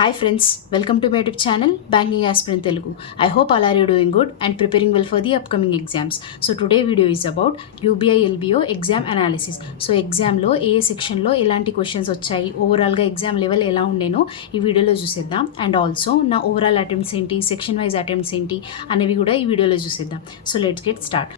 Hi friends, welcome to my YouTube channel Banking Aspirant Telugu. I hope all are you doing good and preparing well for the upcoming exams. So today video is about UBI LBO exam analysis. So exam లో ఏ section లో ఎలాంటి questions వచ్చాయి, overall గా exam level ఎలా ఉండేనో ఈ వీడియోలో చూసేద్దాం. And also నా ఓవరాల్ అటెంప్ట్స్ ఏంటి, సెక్షన్ వైజ్ అటెంప్ట్స్ ఏంటి అనేవి కూడా ఈ వీడియోలో చూసేద్దాం. So let's get start.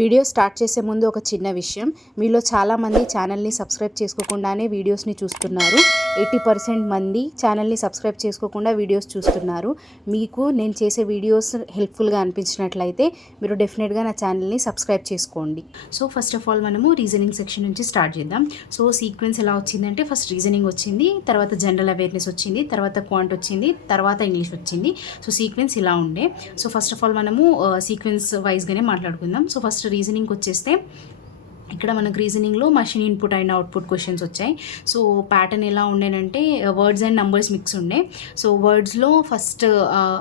Video start చేసే ముందు ఒక చిన్న విషయం, మీలో చాలామంది ఛానల్ని సబ్స్క్రైబ్ చేసుకోకుండానే వీడియోస్ని చూస్తున్నారు. 80% మంది ఛానల్ని సబ్స్క్రైబ్ చేసుకోకుండా వీడియోస్ చూస్తున్నారు. మీకు నేను చేసే వీడియోస్ హెల్ప్ఫుల్గా అనిపించినట్లయితే మీరు డెఫినెట్గా నా ఛానల్ని సబ్స్క్రైబ్ చేసుకోండి. సో ఫస్ట్ ఆఫ్ ఆల్ మనము రీజనింగ్ సెక్షన్ నుంచి స్టార్ట్ చేద్దాం. సో సీక్వెన్స్ ఎలా వచ్చిందంటే ఫస్ట్ రీజనింగ్ వచ్చింది, తర్వాత జనరల్ అవేర్నెస్ వచ్చింది, తర్వాత క్వాంట్ వచ్చింది, తర్వాత ఇంగ్లీష్ వచ్చింది. సో సీక్వెన్స్ ఇలా ఉండే. సో ఫస్ట్ ఆఫ్ ఆల్ మనము సీక్వెన్స్ వైజ్గానే మాట్లాడుకుందాం. సో ఫస్ట్ రీజనింగ్కి వచ్చేస్తే ఇక్కడ మనకు రీజనింగ్లో machine input and output questions వచ్చాయి. సో ప్యాటర్న్ ఎలా ఉండేనంటే వర్డ్స్ అండ్ నంబర్స్ మిక్స్ ఉండే. సో వర్డ్స్లో ఫస్ట్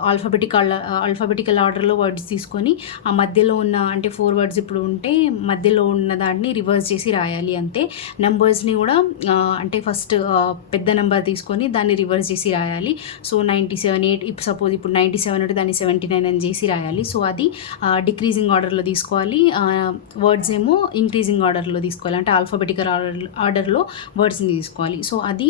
ఆల్ఫాబెటికల్ ఆర్డర్లో వర్డ్స్ తీసుకొని ఆ మధ్యలో ఉన్న అంటే 4 వర్డ్స్ ఇప్పుడు ఉంటే మధ్యలో ఉన్న దాన్ని రివర్స్ చేసి రాయాలి అంతే. నెంబర్స్ని కూడా అంటే ఫస్ట్ పెద్ద నెంబర్ తీసుకొని దాన్ని రివర్స్ చేసి రాయాలి. సో 97, 8 ఇప్పుడు సపోజ్ ఇప్పుడు 97 ఉంటే దాన్ని 79 అని చేసి రాయాలి. సో అది డిక్రీజింగ్ ఆర్డర్లో తీసుకోవాలి, వర్డ్స్ ఏమో ఇంక్రీజింగ్ ఆర్డర్లో తీసుకోవాలి, అంటే ఆల్ఫాబెటికల్ ఆర్డర్లో వర్డ్స్ని తీసుకోవాలి. సో అది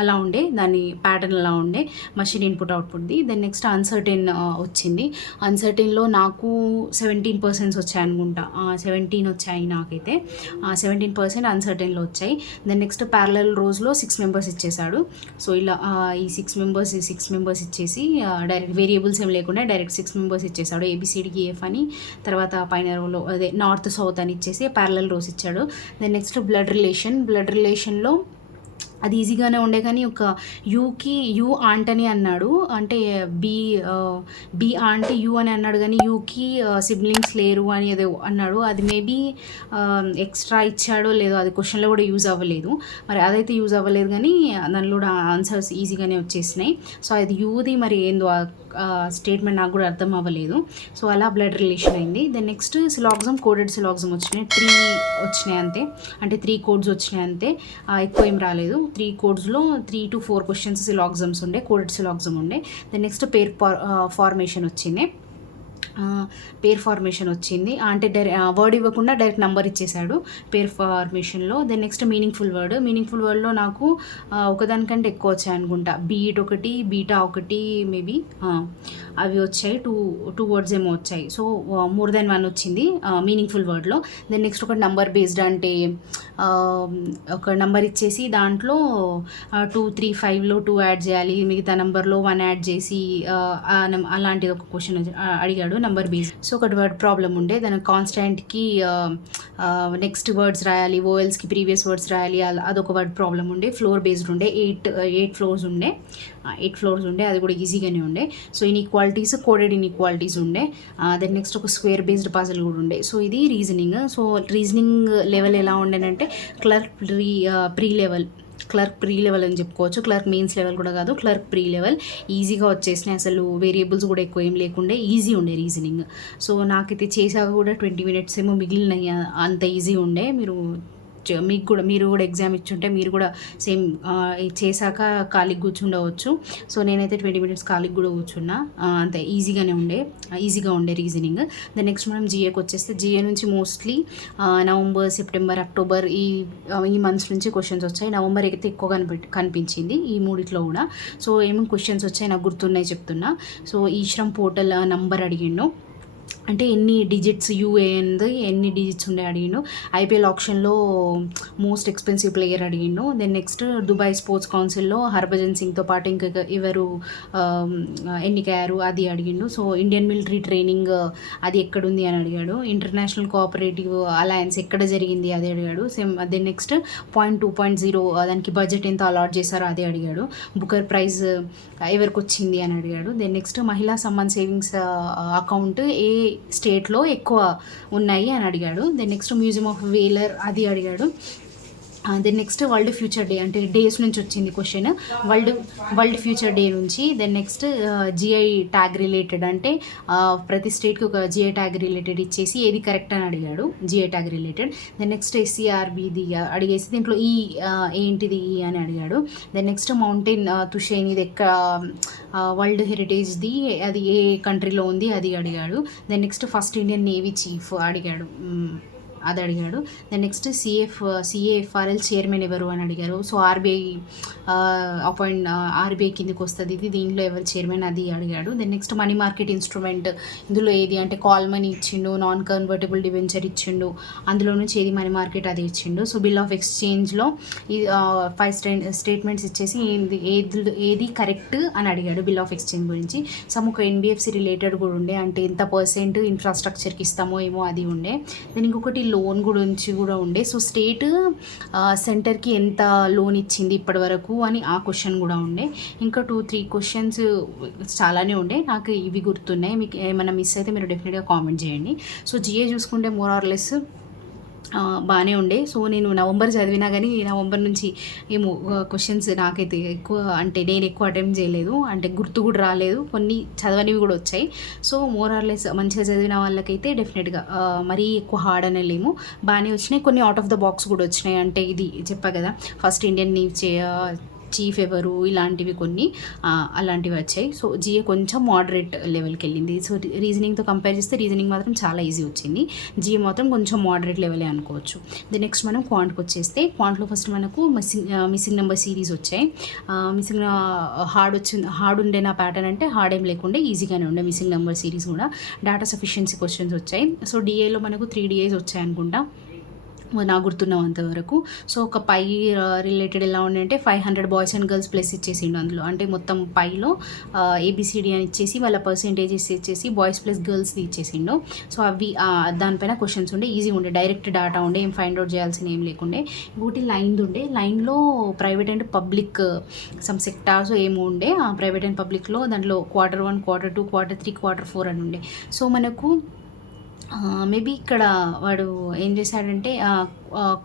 అలా ఉండే, దాని ప్యాటర్న్ అలా ఉండే మషిన్ ఇన్పుట్ అవుట్పుట్ది. దెన్ నెక్స్ట్ అన్సర్టైన్ వచ్చింది. అన్సర్టైన్లో నాకు 17% వచ్చాయి అనుకుంటా, 17 వచ్చాయి నాకైతే, 17% అన్సర్టైన్లో వచ్చాయి. దెన్ నెక్స్ట్ ప్యారలల్ రోస్లో 6 మెంబర్స్ ఇచ్చేసాడు. సో ఇలా ఈ 6 మెంబర్స్ ఇచ్చేసి డైరెక్ట్ వేరియబుల్స్ ఏం లేకుండా డైరెక్ట్ 6 మెంబర్స్ ఇచ్చేసాడు. ABCDEF అని, తర్వాత పైన రోలో అదే నార్త్ సౌత్ అని ఇచ్చేసి ప్యారలల్ రోస్ ఇచ్చాడు. దెన్ నెక్స్ట్ బ్లడ్ రిలేషన్లో అది ఈజీగానే ఉండే, కానీ ఒక యూకి యూ ఆంట్ అని అన్నాడు, అంటే బి ఆంట్ యూ అని అన్నాడు, కానీ యూకి సిబ్లింగ్స్ లేరు అని ఏదో అన్నాడు. అది మేబీ ఎక్స్ట్రా ఇచ్చాడో లేదో, అది క్వశ్చన్లో కూడా యూజ్ అవ్వలేదు. మరి అదైతే యూజ్ అవ్వలేదు, కానీ దానిలో కూడా ఆన్సర్స్ ఈజీగానే వచ్చేసినాయి. సో అది యూది మరి ఏందో స్టేట్మెంట్ నాకు కూడా అర్థం అవ్వలేదు. సో అలా బ్లడ్ రిలేషన్ అయింది. దెన్ నెక్స్ట్ సిలాగ్జమ్, కోడెడ్ సిలాగ్జమ్ వచ్చినాయి, 3 వచ్చినాయి అంతే, అంటే 3 కోడ్స్ వచ్చినాయి అంతే, ఎక్కువ ఏం రాలేదు. 3 కోడ్స్లో 3 to 4 క్వశ్చన్స్ సిలాగ్జమ్స్ ఉండే, కోడెడ్ సిలాగ్జమ్ ఉండే. దెన్ నెక్స్ట్ ఫార్మేషన్ వచ్చింది. ఫార్మేషన్ వచ్చింది అంటే వర్డ్ ఇవ్వకుండా డైరెక్ట్ నెంబర్ ఇచ్చేసాడు ఫార్మేషన్లో. దెన్ నెక్స్ట్ మీనింగ్ఫుల్ వర్డ్లో నాకు ఒకదానికంటే ఎక్కువ వచ్చాయి అనుకుంటా, బీట్ ఒకటి, బీటా ఒకటి మేబీ అవి వచ్చాయి, 2 వర్డ్స్ ఏమో వచ్చాయి. సో మోర్ దెన్ 1 వచ్చింది మీనింగ్ఫుల్ వర్డ్లో. దెన్ నెక్స్ట్ ఒక నెంబర్ బేస్డ్, అంటే ఒక నెంబర్ ఇచ్చేసి దాంట్లో 2, 3, 5లో 2 యాడ్ చేయాలి, మిగతా నెంబర్లో 1 యాడ్ చేసి అలాంటిది ఒక క్వశ్చన్ అడిగాడు నెంబర్ బేస్. సో ఒకటి వర్డ్ ప్రాబ్లం ఉండే, దానికి కాన్స్టాంట్కి నెక్స్ట్ వర్డ్స్ రాయాలి, ఓవెల్స్కి ప్రీవియస్ వర్డ్స్ రాయాలి, అదొక వర్డ్ ప్రాబ్లం ఉండే. ఫ్లోర్ బేస్డ్ ఉండే, 8 ఫ్లోర్స్ ఉండే, అది కూడా ఈజీగానే ఉండే. సో ఇన్ఈక్వాలిటీస్, కోడెడ్ ఇన్ఈక్వాలిటీస్ ఉండే. దెన్ నెక్స్ట్ ఒక స్క్వేర్ బేస్డ్ పజిల్ కూడా ఉండే. సో ఇది రీజనింగ్. సో రీజనింగ్ లెవెల్ ఎలా ఉండేనంటే క్లర్క్ ప్రీ లెవెల్ అని చెప్పుకోవచ్చు. క్లర్క్ మెయిన్స్ లెవెల్ కూడా కాదు, క్లర్క్ ప్రీ లెవెల్. ఈజీగా వచ్చేసినాయి, అసలు వేరియబుల్స్ కూడా ఎక్కువ ఏం లేకుండే, ఈజీ ఉండే రీజనింగ్. సో నాకైతే చేసాక కూడా 20 minutes ఏమో మిగిలినాయి, అంత ఈజీ ఉండే. మీరు కూడా ఎగ్జామ్ ఇచ్చుంటే మీరు కూడా సేమ్ చేశాక ఖాళీకి కూర్చుండవచ్చు. సో నేనైతే 20 minutes ఖాళీకి కూడా కూర్చున్నా, అంతే ఈజీగా ఉండే రీజనింగ్. దెన్ నెక్స్ట్ మనం జిఏకి వచ్చేస్తే, జిఏ నుంచి మోస్ట్లీ నవంబర్, సెప్టెంబర్, అక్టోబర్ ఈ మంత్స్ నుంచి క్వశ్చన్స్ వచ్చాయి. నవంబర్ అయితే ఎక్కువ కనిపించింది ఈ మూడిట్లో కూడా. సో ఏమేమి క్వశ్చన్స్ వచ్చాయి నాకు గుర్తున్నాయి చెప్తున్నా. సో ఈ శ్రమ్ పోర్టల్ నంబర్ అడిగిండు, అంటే ఎన్ని డిజిట్స్ యూఏఎన్ది ఎన్ని డిజిట్స్ ఉండే అడిగిండు. ఐపీఎల్ ఆప్షన్లో మోస్ట్ ఎక్స్పెన్సివ్ ప్లేయర్ అడిగిండు. దెన్ నెక్స్ట్ దుబాయ్ స్పోర్ట్స్ కౌన్సిల్లో హర్భజన్ సింగ్తో పాటు ఇంకా ఎవరు ఎన్నికయ్యారు అది అడిగిండు. సో ఇండియన్ మిలిటరీ ట్రైనింగ్ అది ఎక్కడుంది అని అడిగాడు. ఇంటర్నేషనల్ కోఆపరేటివ్ అలయన్స్ ఎక్కడ జరిగింది అది అడిగాడు. దెన్ నెక్స్ట్ 2.0 దానికి బడ్జెట్ ఎంత అలాట్ చేశారో అదే అడిగాడు. బుకర్ ప్రైజ్ ఎవరికి వచ్చింది అని అడిగాడు. దెన్ నెక్స్ట్ మహిళా సమ్మాన్ సేవింగ్స్ అకౌంట్ ఏ స్టేట్లో ఎక్కువ ఉన్నాయి అని అడిగాడు. దెన్ నెక్స్ట్ మ్యూజియం ఆఫ్ వేలర్ అది అడిగాడు. Then next world future day అంటే డేస్ నుంచి వచ్చింది క్వశ్చన్, వరల్డ్ ఫ్యూచర్ డే నుంచి. Then next GI tag related అంటే ప్రతి స్టేట్కి ఒక జిఐ ట్యాగ్ రిలేటెడ్ ఇచ్చేసి ఏది కరెక్ట్ అని అడిగాడు, GI tag related. Then next ఎస్సీఆర్బిది అడిగేసి దీంట్లో ఈ ఏంటిది ఈ అని అడిగాడు. దెన్ నెక్స్ట్ మౌంటైన్ తుషేన్ ఇది వరల్డ్ హెరిటేజ్ది అది ఏ కంట్రీలో ఉంది అది అడిగాడు. Then next first Indian navy chief అడిగాడు, అది అడిగాడు. దెన్ నెక్స్ట్ సిఏఎఫ్ఆర్ఎల్ చైర్మన్ ఎవరు అని అడిగారు. సో ఆర్బీఐ ఆర్బీఐ కిందకి వస్తుంది ఇది, దీనిలో ఎవరు చైర్మన్ అది అడిగాడు. Then next money market instrument ఇందులో ఏది అంటే కాల్ మనీ ఇచ్చిండు, నాన్ కన్వర్టబుల్ డిబెంచర్ ఇచ్చిండు, అందులో నుంచి ఏది మనీ మార్కెట్ అది ఇచ్చిండు. సో బిల్ ఆఫ్ ఎక్స్చేంజ్లో 5 స్టేట్మెంట్స్ ఇచ్చేసి ఏది కరెక్ట్ అని అడిగాడు బిల్ ఆఫ్ ఎక్స్చేంజ్ గురించి. సమ్ ఒక ఎన్బిఎఫ్సి రిలేటెడ్ కూడా ఉండే, అంటే ఎంత పర్సెంట్ ఇన్ఫ్రాస్ట్రక్చర్కి ఇస్తామో ఏమో అది ఉండే. దెన్ ఇంకొకటి లోన్ గురించి కూడా ఉండే. సో స్టేట్ సెంటర్కి ఎంత లోన్ ఇచ్చింది ఇప్పటి వరకు అని ఆ క్వశ్చన్ కూడా ఉండే. ఇంకా 2-3 క్వశ్చన్స్ చాలానే ఉండే, నాకు ఇవి గుర్తున్నాయి. మీకు ఏమైనా మిస్ అయితే మీరు డెఫినెట్గా కామెంట్ చేయండి. సో జిఏ చూసుకుంటే మోర్ ఆర్ లెస్ బాగానే ఉండే. సో నేను నవంబర్ చదివినా కానీ నవంబర్ నుంచి ఏమో క్వశ్చన్స్ నాకైతే ఎక్కువ అంటే నేను ఎక్కువ అటెంప్ట్ చేయలేదు, అంటే గుర్తు కూడా రాలేదు, కొన్ని చదవనివి కూడా వచ్చాయి. సో మోర్ ఆర్ లెస్ మంచిగా చదివిన వాళ్ళకైతే డెఫినెట్గా మరీ ఎక్కువ హార్డ్ అనలేము, బాగానే వచ్చినాయి. కొన్ని అవుట్ ఆఫ్ ద బాక్స్ కూడా వచ్చినాయి, అంటే ఇది చెప్పా కదా ఫస్ట్ ఇండియన్ నేవీ చీఫ్ ఎవరు ఇలాంటివి కొన్ని అలాంటివి వచ్చాయి. సో జిఏ కొంచెం మోడరేట్ లెవెల్కి వెళ్ళింది. సో రీజనింగ్తో కంపేర్ చేస్తే రీజనింగ్ మాత్రం చాలా ఈజీ వచ్చింది, జిఏ మాత్రం కొంచెం మోడరేట్ లెవెలే అనుకోవచ్చు. దెన్ నెక్స్ట్ మనం క్వాంట్కి వచ్చేస్తే క్వాంట్లో ఫస్ట్ మనకు మిస్సింగ్ నెంబర్ సిరీస్ వచ్చాయి. మిస్సింగ్ హార్డ్ ఉండే నా ప్యాటర్న్ అంటే హార్డ్ ఏం లేకుండే ఈజీగానే ఉండే మిస్సింగ్ నెంబర్ సిరీస్ కూడా. డేటా సఫిషియన్సీ క్వశ్చన్స్ వచ్చాయి. సో డిఏలో మనకు 3 DAs వచ్చాయి అనుకుంటా నాకు గుర్తున్నంతవరకు. సో ఒక పై రిలేటెడ్ ఎలా ఉండే 500 బాయ్స్ అండ్ గర్ల్స్ ప్లస్ ఇచ్చేసిండు అందులో, అంటే మొత్తం పైలో ఏబిసిడి అని ఇచ్చేసి వాళ్ళ పర్సెంటేజెస్ ఇచ్చేసి బాయ్స్ ప్లస్ గర్ల్స్ది ఇచ్చేసిండు. సో అవి దానిపైన క్వశ్చన్స్ ఉండే, ఈజీ ఉండే, డైరెక్ట్ డాటా ఉండే, ఏం ఫైండ్ అవుట్ చేయాల్సిన ఏం లేకుండే. ఇంకోటి లైన్ది ఉండే, లైన్లో private and public some sectors ఏమో ఉండే. ప్రైవేట్ అండ్ పబ్లిక్లో దాంట్లో Q1, Q2, Q3, Q4 అని ఉండే. సో మనకు మేబీ ఇక్కడ వాడు ఏం చేశాడంటే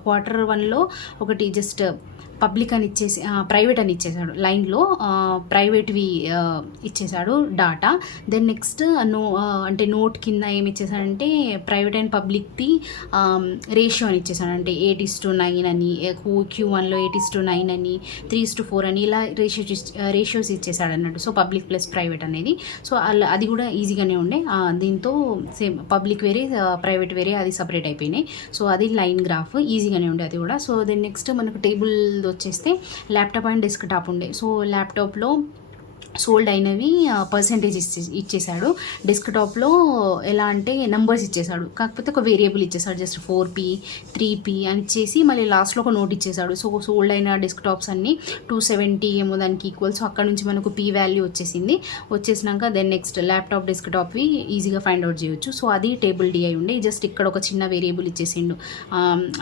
Q1లో ఒకటి జస్ట్ పబ్లిక్ అని ఇచ్చేసి ప్రైవేట్ అని ఇచ్చేసాడు, లైన్లో ప్రైవేట్వి ఇచ్చేసాడు డాటా. దెన్ నెక్స్ట్ అంటే నోట్ కింద ఏమి ఇచ్చేసాడంటే ప్రైవేట్ అండ్ పబ్లిక్ది రేషియో అని ఇచ్చేసాడు, అంటే 8:9 అని, Q1లో 8:9 అని, 3:4 అని ఇలా రేషియోస్ ఇచ్చేసాడు అన్నట్టు. సో పబ్లిక్ ప్లస్ ప్రైవేట్ అనేది. సో అది కూడా ఈజీగానే ఉండే, దీంతో సేమ్ పబ్లిక్ వేరే ప్రైవేట్ వేరే అది సపరేట్ అయిపోయినాయి. సో అది లైన్ గ్రాఫ్ ఈజీగానే ఉండే అది కూడా. సో దెన్ నెక్స్ట్ మనకు టేబుల్ వచ్చేస్తే ల్యాప్టాప్ అండ్ డెస్క్టాప్ ఉండే. సో ల్యాప్టాప్లో సోల్డ్ అయినవి పర్సెంటేజ్ ఇచ్చేసాడు, డెస్క్టాప్లో ఎలా అంటే నెంబర్స్ ఇచ్చేసాడు, కాకపోతే ఒక వేరియబుల్ ఇచ్చేసాడు, జస్ట్ 4P 3P అని ఇచ్చేసి మళ్ళీ లాస్ట్లో ఒక నోట్ ఇచ్చేసాడు. సో సోల్డ్ అయిన డెస్క్టాప్స్ అన్నీ 270 ఏమో దానికి ఈక్వల్. సో అక్కడ నుంచి మనకు P వాల్యూ వచ్చేసింది. వచ్చేసినాక దెన్ నెక్స్ట్ ల్యాప్టాప్ డెస్క్టాప్వి ఈజీగా ఫైండ్ అవుట్ చేయొచ్చు. సో అది టేబుల్ DI ఉండే. జస్ట్ ఇక్కడ ఒక చిన్న వేరియబుల్ ఇచ్చేసిండు,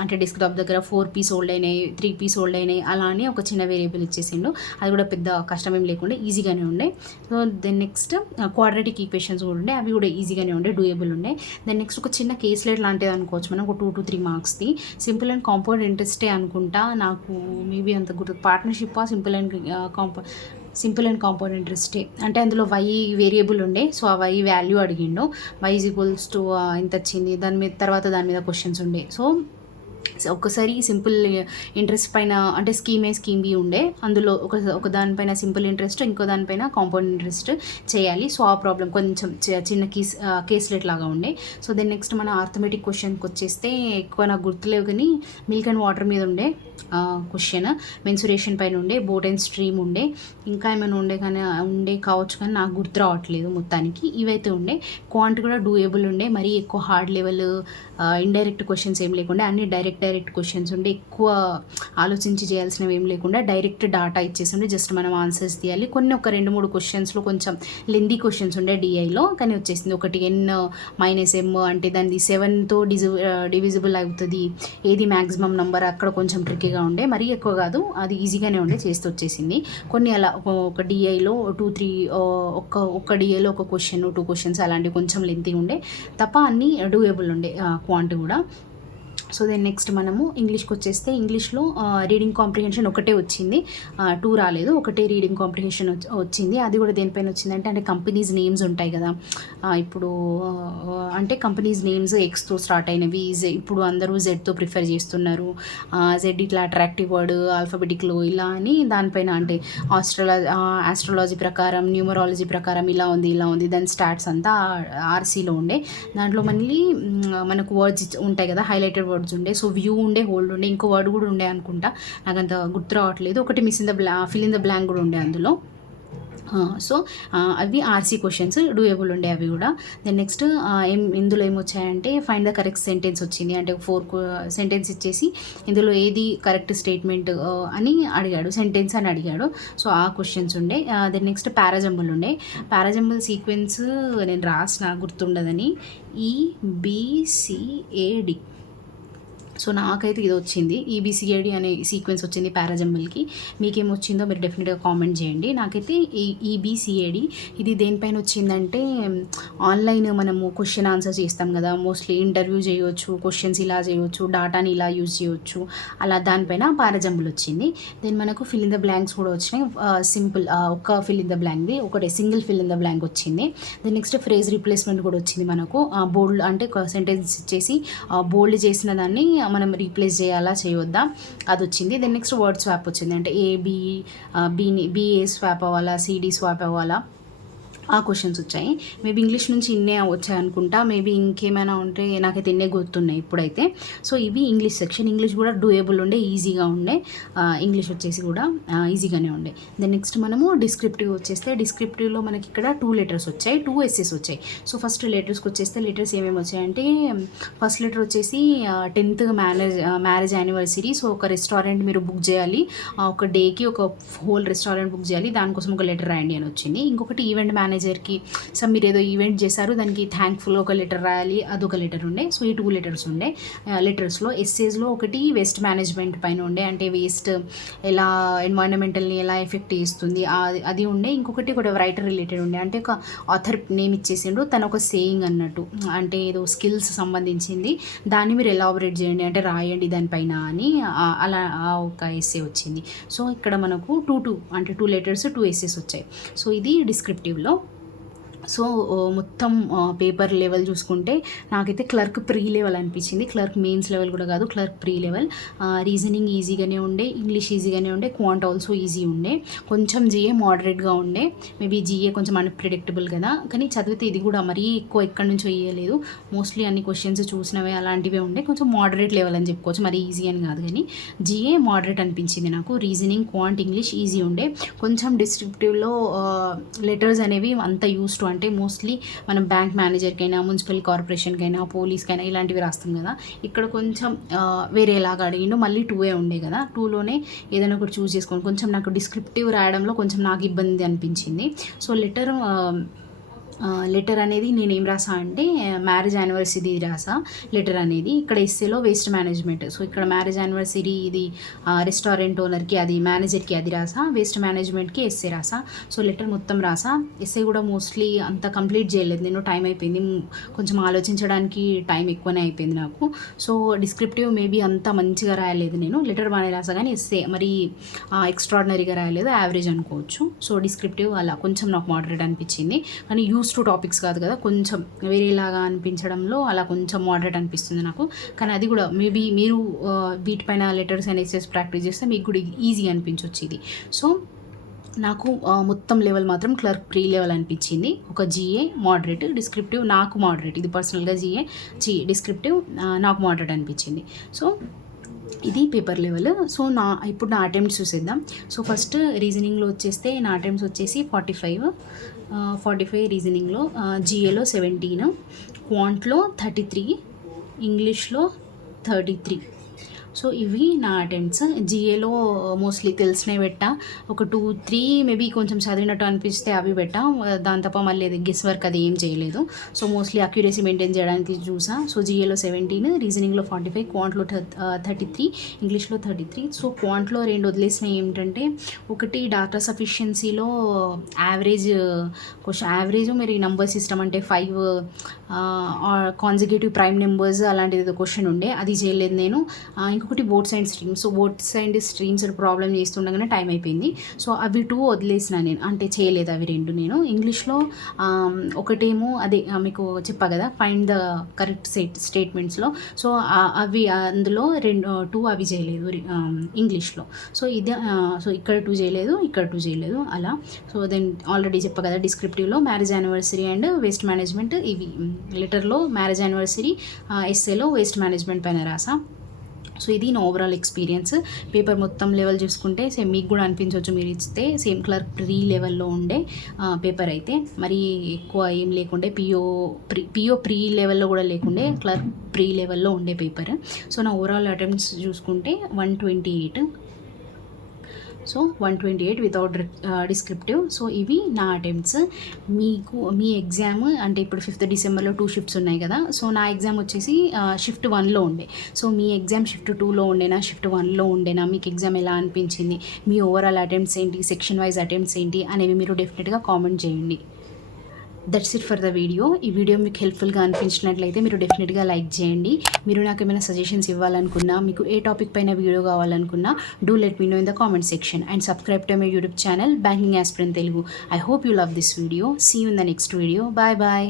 అంటే డెస్క్టాప్ దగ్గర 4P సోల్డ్ అయినాయి, 3P సోల్డ్ అయినాయి అలా అని ఒక చిన్న వేరియబుల్ ఇచ్చేసిండు. అది కూడా పెద్ద కష్టమేం లేకుండా ఈజీగానే ఉండే. So then next quadratic equations కూడా ఉండే, అవి కూడా ఈజీగానే ఉండే, డూయబుల్ ఉండే. దెన్ నెక్స్ట్ ఒక చిన్న కేస్లెట్ లాంటిది అనుకోవచ్చు మనం, ఒక 2 to 3 మార్క్స్ది. సింపుల్ అండ్ కాంపౌండ్ ఇంట్రెస్టే అనుకుంటా, నాకు మేబీ అంత గుర్తు. పార్ట్నర్షిప్ సింపుల్ అండ్ కాంపౌండ్ ఇంట్రెస్టే, అంటే అందులో Y వేరియబుల్ ఉండే. సో ఆ Y వాల్యూ అడిగిండు, Y = ఇంత వచ్చింది, దాని మీద క్వశ్చన్స్ ఉండే. సో ఒక్కసారి సింపుల్ ఇంట్రెస్ట్ పైన అంటే స్కీమ్ బి ఉండే, అందులో ఒక దానిపైన సింపుల్ ఇంట్రెస్ట్, ఇంకో దానిపైన కాంపౌండ్ ఇంట్రెస్ట్ చేయాలి. సో ఆ ప్రాబ్లం కొంచెం చిన్న కేస్లెట్ లాగా ఉండే. సో దెన్ నెక్స్ట్ మన ఆర్థమెటిక్ క్వశ్చన్కి వచ్చేస్తే ఎక్కువ నాకు గుర్తులేవు కానీ మిల్క్ అండ్ వాటర్ మీద ఉండే క్వశ్చన్, మెన్సురేషన్ పైన ఉండే, బోట్ అండ్ స్ట్రీమ్ ఉండే, ఇంకా ఏమైనా ఉండే కావచ్చు కానీ నాకు గుర్తు రావట్లేదు మొత్తానికి. ఇవైతే ఉండే. క్వాంట్ కూడా డూయబుల్ ఉండే, మరీ ఎక్కువ హార్డ్ లెవెల్ ఇండైరెక్ట్ క్వశ్చన్స్ ఏం లేకుండా అన్ని డైరెక్ట్ క్వశ్చన్స్ ఉండే, ఎక్కువ ఆలోచించి చేయాల్సినవి ఏం లేకుండా డైరెక్ట్ డాటా ఇచ్చేసి జస్ట్ మనం ఆన్సర్స్ తీయాలి. కొన్ని ఒక 2-3 క్వశ్చన్స్లో కొంచెం లెందీ క్వశ్చన్స్ ఉండే డిఐలో, కానీ వచ్చేసింది. ఒకటి n-m అంటే దాన్ని 7తో డివిజిబుల్ అవుతుంది, ఏది మ్యాక్సిమం నెంబర్, అక్కడ కొంచెం ట్రిక్కీగా ఉండే, మరీ ఎక్కువ కాదు, అది ఈజీగానే ఉండే, చేస్తూ వచ్చేసింది. కొన్ని అలా ఒక డిఐలో 2-3 ఒక్క డిఐలో ఒక క్వశ్చన్ 2 క్వశ్చన్స్ అలాంటివి కొంచెం లెంతీ ఉండే తప్ప అన్నీ డూయబుల్ ఉండే క్వాంట్ కూడా. సో దెన్ నెక్స్ట్ మనము ఇంగ్లీష్కి వచ్చేస్తే ఇంగ్లీష్లో రీడింగ్ కాంప్రిహెన్షన్ ఒకటే వచ్చింది, 2 రాలేదు, ఒకటే రీడింగ్ కాంప్రిహెన్షన్ వచ్చింది. అది కూడా దేనిపైన వచ్చిందంటే అంటే కంపెనీస్ నేమ్స్ ఉంటాయి కదా, ఇప్పుడు అంటే కంపెనీస్ నేమ్స్ ఎక్స్తో స్టార్ట్ అయినవి, ఇప్పుడు అందరూ జెడ్తో ప్రిఫర్ చేస్తున్నారు, జెడ్ ఇట్లా అట్రాక్టివ్ వర్డ్ ఆల్ఫాబెటిక్లో ఇలా అని దానిపైన అంటే ఆస్ట్రాలజీ ప్రకారం న్యూమరాలజీ ప్రకారం ఇలా ఉంది దాని స్టాట్స్ అంతా ఆర్సీలో ఉండే. దాంట్లో మళ్ళీ మనకు వర్డ్స్ ఉంటాయి కదా, హైలైటెడ్ వర్డ్స్ ఉండే, సో వ్యూ ఉండే, హోల్డ్ ఉండే, ఇంకో వర్డ్ కూడా ఉండే అనుకుంటా, నాకు అంత గుర్తు రావట్లేదు, ఒకటి miss in the fill in the blank కూడా ఉండే అందులో. సో అవి ఆర్సీ క్వశ్చన్స్ డూయబుల్ ఉండే అవి కూడా. దెన్ నెక్స్ట్ ఇందులో ఏమొచ్చాయంటే ఫైండ్ ద కరెక్ట్ సెంటెన్స్ వచ్చింది, అంటే 4 సెంటెన్స్ ఇచ్చేసి ఇందులో ఏది కరెక్ట్ స్టేట్మెంట్ అని అడిగాడు, సెంటెన్స్ అని అడిగాడు. సో ఆ క్వశ్చన్స్ ఉండే. దెన్ నెక్స్ట్ పారాజంబుల్ ఉండే. పారాజంబుల్ సీక్వెన్స్ నేను రాసిన గుర్తుండదని, EBCAD. సో నాకైతే ఇది వచ్చింది, EBCAD అనే సీక్వెన్స్ వచ్చింది పారాజంబుల్కి. మీకేమొచ్చిందో మీరు డెఫినెట్గా కామెంట్ చేయండి. నాకైతే EBCAD ఇది దేనిపైన వచ్చిందంటే ఆన్లైన్ మనము క్వశ్చన్ ఆన్సర్ చేస్తాం కదా, మోస్ట్లీ ఇంటర్వ్యూ చేయవచ్చు, క్వశ్చన్స్ ఇలా చేయవచ్చు, డాటాని ఇలా యూజ్ చేయవచ్చు, అలా దానిపైన పారాజంబుల్ వచ్చింది. దెన్ మనకు ఫిల్ ఇన్ ద బ్లాంక్స్ కూడా వచ్చినాయి, సింపుల్ ఒక ఫిల్ ఇన్ ద బ్లాంక్ది, ఒకటే single fill in the blank వచ్చింది. దెన్ నెక్స్ట్ ఫ్రేజ్ రీప్లేస్మెంట్ కూడా వచ్చింది మనకు, బోల్డ్ అంటే సెంటెన్స్ ఇచ్చేసి బోల్డ్ చేసిన దాన్ని మనం రీప్లేస్ చేయాలా చేయవద్దా అది వచ్చింది. దెన్ నెక్స్ట్ వర్డ్ స్వాప్ వచ్చింది, అంటే BA స్వాప్ అవ్వాలా, CD స్వాప్ అవ్వాలా, ఆ క్వశ్చన్స్ వచ్చాయి. మేబీ ఇంగ్లీష్ నుంచి ఇన్నే వచ్చాయి అనుకుంటా, మేబీ ఇంకేమైనా ఉంటే నాకైతే ఇన్నే గుర్తున్నాయి ఇప్పుడైతే. సో ఇవి ఇంగ్లీష్ సెక్షన్. ఇంగ్లీష్ కూడా డూయబుల్ ఉండే, ఈజీగా ఉండే, ఇంగ్లీష్ వచ్చేసి కూడా ఈజీగానే ఉండే. దెన్ నెక్స్ట్ మనము డిస్క్రిప్టివ్ వచ్చేస్తే డిస్క్రిప్టివ్లో మనకి ఇక్కడ 2 లెటర్స్ వచ్చాయి, 2 ఎస్సెస్ వచ్చాయి. సో ఫస్ట్ లెటర్స్కి వచ్చేస్తే లెటర్స్ ఏమేమి వచ్చాయంటే ఫస్ట్ లెటర్ వచ్చేసి 10th మ్యారేజ్ యానివర్సరీ. సో ఒక రెస్టారెంట్ మీరు బుక్ చేయాలి, ఒక డేకి ఒక హోల్ రెస్టారెంట్ బుక్ చేయాలి, దానికోసం ఒక లెటర్ రాయండి అని వచ్చింది. ఇంకొకటి ఈవెంట్ మేనేజర్కి, సో మీరు ఏదో ఈవెంట్ చేశారు దానికి థ్యాంక్ఫుల్ ఒక లెటర్ రాయాలి, అదొక లెటర్ ఉండే. సో ఈ 2 లెటర్స్ ఉండే. లెటర్స్లో ఎస్సేస్లో ఒకటి వేస్ట్ మేనేజ్మెంట్ పైన ఉండే, అంటే వేస్ట్ ఎలా ఎన్వైరన్మెంటల్ని ఎలా ఎఫెక్ట్ చేస్తుంది అది ఉండే. ఇంకొకటి ఒక రైటర్ రిలేటెడ్ ఉండే, అంటే ఒక ఆథర్ నేమ్ ఇచ్చేసిండు, తను ఒక సేయింగ్ అన్నట్టు, అంటే ఏదో స్కిల్స్ సంబంధించింది, దాన్ని మీరు ఎలాబరేట్ చేయండి అంటే రాయండి దానిపైన అని, అలా ఒక ఎస్సే వచ్చింది. సో ఇక్కడ మనకు 2 అంటే 2 లెటర్స్ 2 ఎస్సేస్ వచ్చాయి. సో ఇది డిస్క్రిప్టివ్లో. సో మొత్తం పేపర్ లెవెల్ చూసుకుంటే నాకైతే క్లర్క్ ప్రీ లెవెల్ అనిపించింది, క్లర్క్ మెయిన్స్ లెవెల్ కూడా కాదు, క్లర్క్ ప్రీ లెవెల్. రీజనింగ్ ఈజీగానే ఉండే, ఇంగ్లీష్ ఈజీగానే ఉండే, క్వాంట్ ఆల్సో ఈజీ ఉండే, కొంచెం GA మోడరేట్గా ఉండే. మేబీ GA కొంచెం అన్ప్రెడిక్టబుల్ కదా, కానీ చదివితే ఇది కూడా మరీ ఎక్కువ ఎక్కడి నుంచో ఇవ్వలేదు, మోస్ట్లీ అన్ని క్వశ్చన్స్ చూసినవే అలాంటివే ఉండే, కొంచెం మోడరేట్ లెవెల్ అని చెప్పుకోవచ్చు, మరీ ఈజీ అని కాదు, కానీ GA మోడరేట్ అనిపించింది నాకు. రీజనింగ్, క్వాంట్, ఇంగ్లీష్ ఈజీ ఉండే. కొంచెం డిస్క్రిప్టివ్లో లెటర్స్ అనేవి అంత యూస్ టు, అంటే మోస్ట్లీ మనం బ్యాంక్ మేనేజర్కైనా, మున్సిపల్ కార్పొరేషన్కైనా, పోలీస్కైనా ఇలాంటివి రాస్తాం కదా, ఇక్కడ కొంచెం వేరేలాగా అడిగిండు. మళ్ళీ 2 ఉండే కదా, 2లోనే ఏదైనా ఒకటి చూస్ చేసుకోండి. కొంచెం నాకు డిస్క్రిప్టివ్ రాయడంలో కొంచెం నాకు ఇబ్బంది అనిపించింది. సో లెటర్ అనేది నేనేం రాసా అంటే మ్యారేజ్ యానివర్సరీ రాసా లెటర్ అనేది. ఇక్కడ ఎస్సేలో వేస్ట్ మేనేజ్మెంట్, సో ఇక్కడ మ్యారేజ్ యానివర్సరీ ఇది రెస్టారెంట్ ఓనర్కి, అది మేనేజర్కి అది రాసా, వేస్ట్ మేనేజ్మెంట్కి ఎస్సే రాసా. సో లెటర్ మొత్తం రాసా. ఎస్సే కూడా మోస్ట్లీ అంత కంప్లీట్ చేయలేదు నేను, టైం అయిపోయింది, కొంచెం ఆలోచించడానికి టైం ఎక్కువనే అయిపోయింది నాకు. సో డిస్క్రిప్టివ్ మేబీ అంత మంచిగా రాయలేదు నేను, లెటర్ బాగానే రాసా, కానీ ఎస్సే మరి ఎక్స్ట్రాడినరీగా రాయలేదు, యావరేజ్ అనుకోవచ్చు. సో డిస్క్రిప్టివ్ అలా కొంచెం నాకు మోడరేట్ అనిపించింది, కానీ టు టాపిక్స్ కాదు కదా, కొంచెం వేరేలాగా అనిపించడంలో అలా కొంచెం మోడరేట్ అనిపిస్తుంది నాకు. కానీ అది కూడా మేబీ మీరు వీటిపైన లెటర్స్ అండ్ ఎస్సెస్ ప్రాక్టీస్ చేస్తే మీకు కూడా ఈజీ అనిపించవచ్చు ఇది. సో నాకు మొత్తం లెవెల్ మాత్రం క్లర్క్ ప్రీ లెవెల్ అనిపించింది. ఒక GA మోడరేట్, డిస్క్రిప్టివ్ నాకు మోడరేట్, ఇది పర్సనల్గా డిస్క్రిప్టివ్ నాకు మోడరేట్ అనిపించింది. సో ఇది పేపర్ లెవెల్. సో ఇప్పుడు నా అటెంప్ట్స్ చూసేద్దాం. సో ఫస్ట్ రీజనింగ్లో వచ్చేస్తే నా అటెంప్ట్స్ వచ్చేసి 45 రీజనింగ్లో, GAలో 17, క్వాంట్లో 33, ఇంగ్లీష్లో 33, సో ఇవి నా అటెంప్ట్స్. జిఏలో మోస్ట్లీ తెలిసినవి పెట్టా, ఒక 2-3 మేబీ కొంచెం చదివినట్టు అనిపిస్తే అవి పెట్టా, దాని తప్ప మళ్ళీ అది గెస్ వర్క్ అది ఏం చేయలేదు. సో మోస్ట్లీ అక్యురసీ మెయింటైన్ చేయడానికి చూసా. సో జిఏలో 17, రీజనింగ్లో 45, క్వాంట్లో 33, ఇంగ్లీష్లో 33. సో క్వాంట్లో 2 వదిలేసినవి ఏంటంటే, ఒకటి డాటా సఫిషియన్సీలో యావరేజ్ క్వశ్చన్, యావరేజ్ మరి నంబర్ సిస్టమ్ అంటే 5 కాన్జిక్యూటివ్ ప్రైమ్ నెంబర్స్ అలాంటిది ఏదో క్వశ్చన్ ఉండే, అది చేయలేదు నేను. ఇంకొకటి boards and streams. So boards and streams problem చేస్తుండగానే టైం అయిపోయింది. సో అవి 2 వదిలేసిన నేను, అంటే చేయలేదు అవి 2 నేను. ఇంగ్లీష్లో ఒకటేమో అదే మీకు చెప్పా కదా, ఫైండ్ ద కరెక్ట్ స్టేట్మెంట్స్లో. సో అవి అందులో 2 అవి చేయలేదు ఇంగ్లీష్లో. సో ఇది సో ఇక్కడ 2 చేయలేదు, ఇక్కడ 2 చేయలేదు అలా. సో దెన్ ఆల్రెడీ చెప్పా కదా, డిస్క్రిప్టివ్లో marriage anniversary and waste management, ఇవి లెటర్లో మ్యారేజ్ యానివర్సరీ, ఎస్ఏలో వేస్ట్ మేనేజ్మెంట్ పైన రాసా. సో ఇది నా ఓవరాల్ ఎక్స్పీరియన్స్. పేపర్ మొత్తం లెవెల్ చూసుకుంటే సేమ్ మీకు కూడా అనిపించవచ్చు, మీరు ఇస్తే సేమ్ క్లర్క్ ప్రీ లెవెల్లో ఉండే పేపర్ అయితే, మరి ఎక్కువ ఏం లేకుండే, పిఓ ప్రీ లెవెల్లో కూడా లేకుండే, క్లర్క్ ప్రీ లెవెల్లో ఉండే పేపర్. సో నా ఓవరాల్ అటెంప్ట్స్ చూసుకుంటే 128. So 128 without descriptive. సో ఇవి నా అటెంప్ట్స్. మీకు మీ ఎగ్జామ్ అంటే ఇప్పుడు 5th డిసెంబర్లో 2 షిఫ్ట్స్ ఉన్నాయి కదా. సో నా ఎగ్జామ్ వచ్చేసి షిఫ్ట్ 1లో ఉండే. సో మీ ఎగ్జామ్ షిఫ్ట్ 2లో ఉండేనా, షిఫ్ట్ 1లో ఉండేనా, మీకు ఎగ్జామ్ ఎలా అనిపించింది, మీ ఓవరాల్ అటెంప్ట్స్ ఏంటి, సెక్షన్ వైజ్ అటెంప్ట్స్ ఏంటి అనేవి మీరు డెఫినెట్గా కామెంట్ చేయండి. That's it for the video. ఈ వీడియో మీకు హెల్ప్ఫుల్గా అనిపించినట్లయితే మీరు డెఫినెట్గా లైక్ చేయండి. మీరు నాకు ఏమైనా సజెషన్స్ ఇవ్వాలనుకున్నా, మీకు ఏ టాపిక్ పైన వీడియో కావాలనుకున్నా, do let me know in the comment section and subscribe to my YouTube channel banking aspirant Telugu. I hope you love this video. See you in the next video. Bye bye.